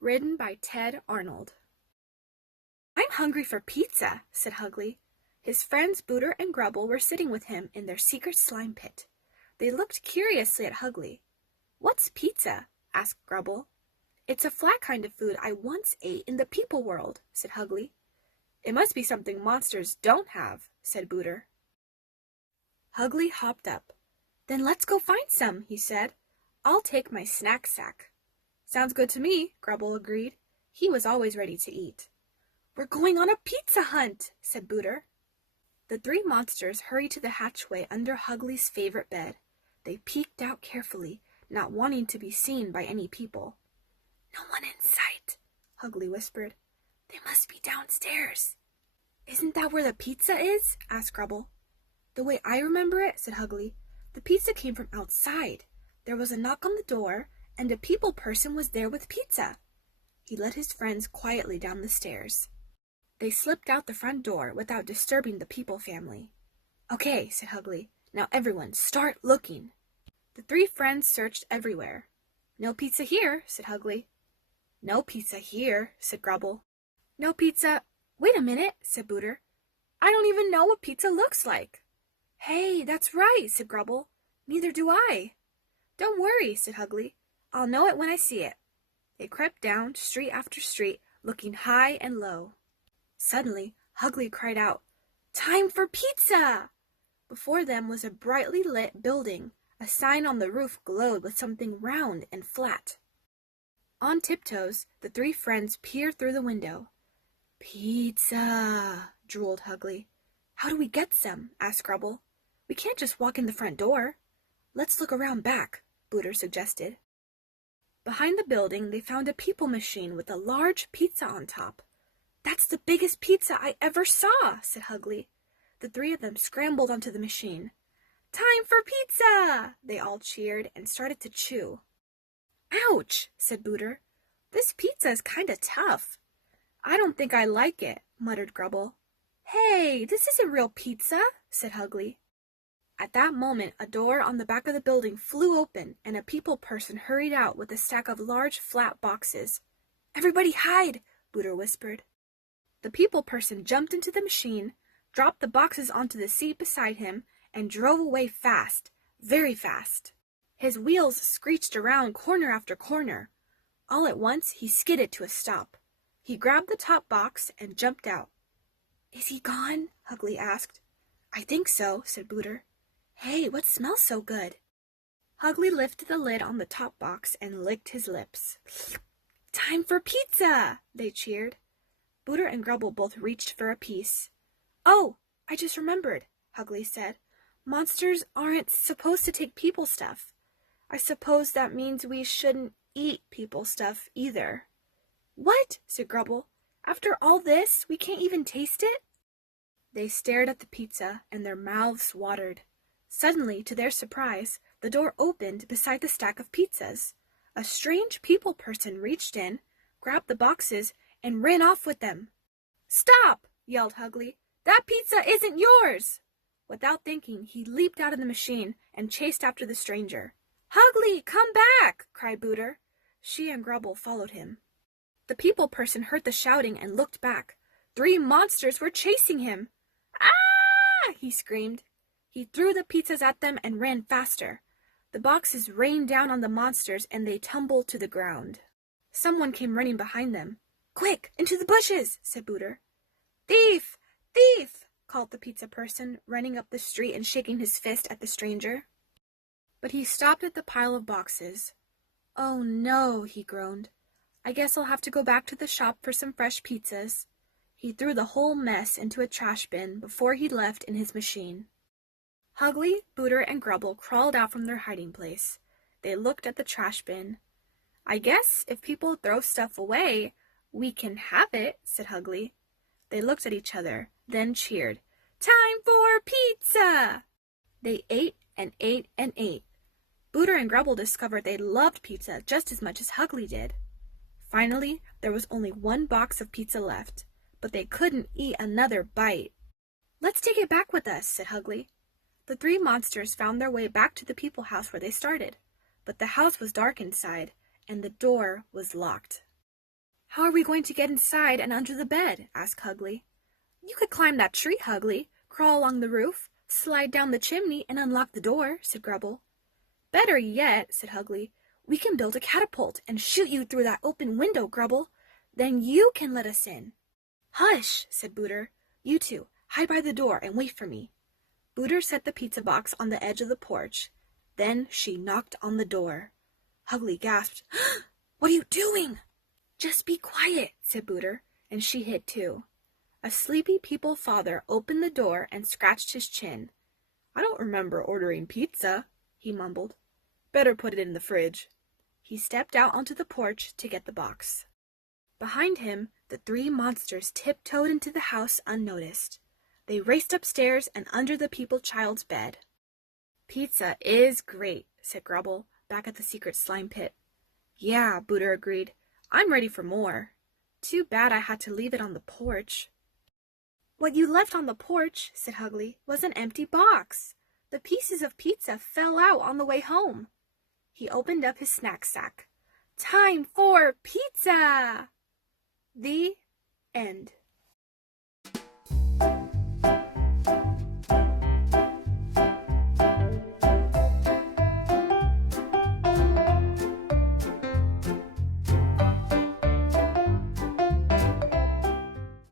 Written by Ted Arnold. "I'm hungry for pizza," said Hugly. His friends Booter and Grubble were sitting with him in their secret slime pit. They looked curiously at Hugly. "What's pizza?" asked Grubble. "It's a flat kind of food I once ate in the people world," said Hugly. "It must be something monsters don't have," said Booter. Hugly hopped up. "Then let's go find some," he said. "I'll take my snack sack." "Sounds good to me," Grubble agreed. He was always ready to eat. "We're going on a pizza hunt," said Booter. The three monsters hurried to the hatchway under Hugly's favorite bed. They peeked out carefully, not wanting to be seen by any people. "No one in sight," Hugly whispered. "They must be downstairs." "Isn't that where the pizza is?" asked Grubble. "The way I remember it," said Hugly, "the pizza came from outside. There was a knock on the door, and a people person was there with pizza." He led his friends quietly down the stairs. They slipped out the front door without disturbing the people family. "Okay," said Hugly. "Now everyone, start looking." The three friends searched everywhere. "No pizza here," said Hugly. "No pizza here," said Grubble. "No pizza—" "Wait a minute," said Booter. "I don't even know what pizza looks like." "Hey, that's right," said Grubble. "Neither do I." "Don't worry," said Hugly. "I'll know it when I see it." They crept down street after street, looking high and low. Suddenly, Hugly cried out, "Time for pizza!" Before them was a brightly lit building. A sign on the roof glowed with something round and flat. On tiptoes, the three friends peered through the window. "Pizza," drooled Hugly. "How do we get some?" asked Grubble. "We can't just walk in the front door." "Let's look around back," Booter suggested. Behind the building, they found a people machine with a large pizza on top. "That's the biggest pizza I ever saw," said Hugly. The three of them scrambled onto the machine. "Time for pizza!" They all cheered and started to chew. "Ouch," said Booter. "This pizza is kinda tough." "I don't think I like it," muttered Grubble. "Hey, this isn't real pizza," said Hugly. At that moment, a door on the back of the building flew open, and a people person hurried out with a stack of large, flat boxes. "Everybody hide," Booter whispered. The people person jumped into the machine, dropped the boxes onto the seat beside him, and drove away fast, very fast. His wheels screeched around corner after corner. All at once, he skidded to a stop. He grabbed the top box and jumped out. "Is he gone?" Hugly asked. "I think so," said Booter. "Hey, what smells so good?" Hugly lifted the lid on the top box and licked his lips. "Time for pizza!" they cheered. Booter and Grubble both reached for a piece. "Oh, I just remembered," Hugly said. "Monsters aren't supposed to take people stuff. I suppose that means we shouldn't eat people stuff either." "What?" said Grubble. "After all this, we can't even taste it?" They stared at the pizza, and their mouths watered. Suddenly, to their surprise, the door opened beside the stack of pizzas. A strange people person reached in, grabbed the boxes, and ran off with them. "Stop!" yelled Hugly. "That pizza isn't yours!" Without thinking, he leaped out of the machine and chased after the stranger. "Hugly, come back!" cried Booter. She and Grubble followed him. The people person heard the shouting and looked back. 3 monsters were chasing him. "Ah!" he screamed. He threw the pizzas at them and ran faster. The boxes rained down on the monsters and they tumbled to the ground. Someone came running behind them. "Quick, into the bushes!" said Booter. "Thief! Thief!" called the pizza person, running up the street and shaking his fist at the stranger. But he stopped at the pile of boxes. "Oh no," he groaned. "I guess I'll have to go back to the shop for some fresh pizzas." He threw the whole mess into a trash bin before he left in his machine. Hugly, Booter, and Grubble crawled out from their hiding place. They looked at the trash bin. "I guess if people throw stuff away, we can have it," said Hugly. They looked at each other, then cheered. "Time for pizza!" They ate and ate and ate. Booter and Grubble discovered they loved pizza just as much as Hugly did. Finally, there was only 1 box of pizza left, but they couldn't eat another bite. "Let's take it back with us," said Hugly. The 3 monsters found their way back to the people house where they started, but the house was dark inside, and the door was locked. How are we going to get inside and under the bed? Asked Hugly. You could climb that tree, Hugly, crawl along the roof, slide down the chimney, and unlock the door, said Grubble. Better yet, said Hugly, we can build a catapult and shoot you through that open window, Grubble. Then you can let us in. Hush, said Booter. You two, hide by the door and wait for me. Booter set the pizza box on the edge of the porch. Then she knocked on the door. Hugly gasped. What are you doing? Just be quiet, said Booter, and she hid too. A sleepy people father opened the door and scratched his chin. I don't remember ordering pizza, he mumbled. Better put it in the fridge. He stepped out onto the porch to get the box. Behind him, the three monsters tiptoed into the house unnoticed. They raced upstairs and under the people child's bed. Pizza is great, said Grubble, back at the secret slime pit. Yeah, Booter agreed. I'm ready for more. Too bad I had to leave it on the porch. What you left on the porch, said Hugly, was an empty box. The pieces of pizza fell out on the way home. He opened up his snack sack. Time for pizza! The end.